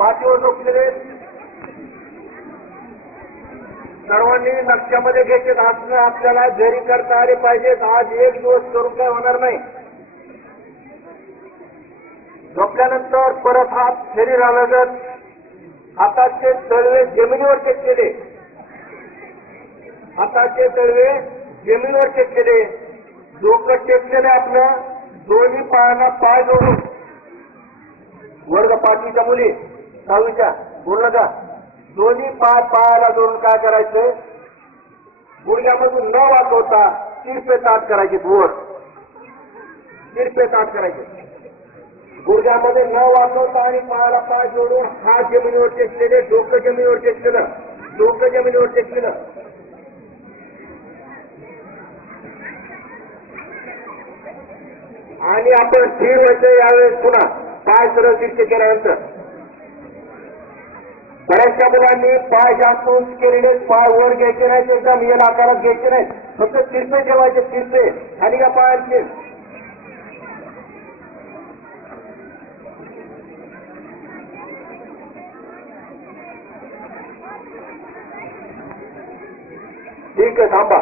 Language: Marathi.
पाठीवर झोपलेले सर्वांनी लक्षामध्ये घ्यायचे असणं आपल्याला जरी करता आले पाहिजेत. आज एक दिवस करून काय होणार नाही. झोपल्यानंतर परत हात शरीरालगत हाताचे तळवे जमिनीवर टेकलेले, हाताचे तळवे जमिनीवर टेकलेले, डोकं टेकलेले आपलं दोन्ही पायांना पाय जोडून. वर्ग पाठीच्या मुली 6वीच्या बोललं का? दोन्ही पाय पायाला जोडून काय करायचं? गुडघ्यामधून न वाकवता तिरपे ताट करायचे. वर तिरपे ताट करायचे. गुडघ्यामध्ये न वाकवता आणि पायाला पाय जोडून हात जमिनीवर टेकलेले, डोकं जमिनीवर टेकलेलं, डोकं जमिनीवर टेकलेलं. आणि आपण स्थिर व्हायचं. यावेळेस पुन्हा पाय सरळ तिरके केल्यानंतर बऱ्याचशा मुलांनी पाय जास्त उंच केलेले, पाय वर घ्यायचे नाहीत, एकदम येल आकारात घ्यायचे नाहीत, फक्त तिरपे ठेवायचे. तिरपे आणि या पायांचे ठीक आहे. थांबा.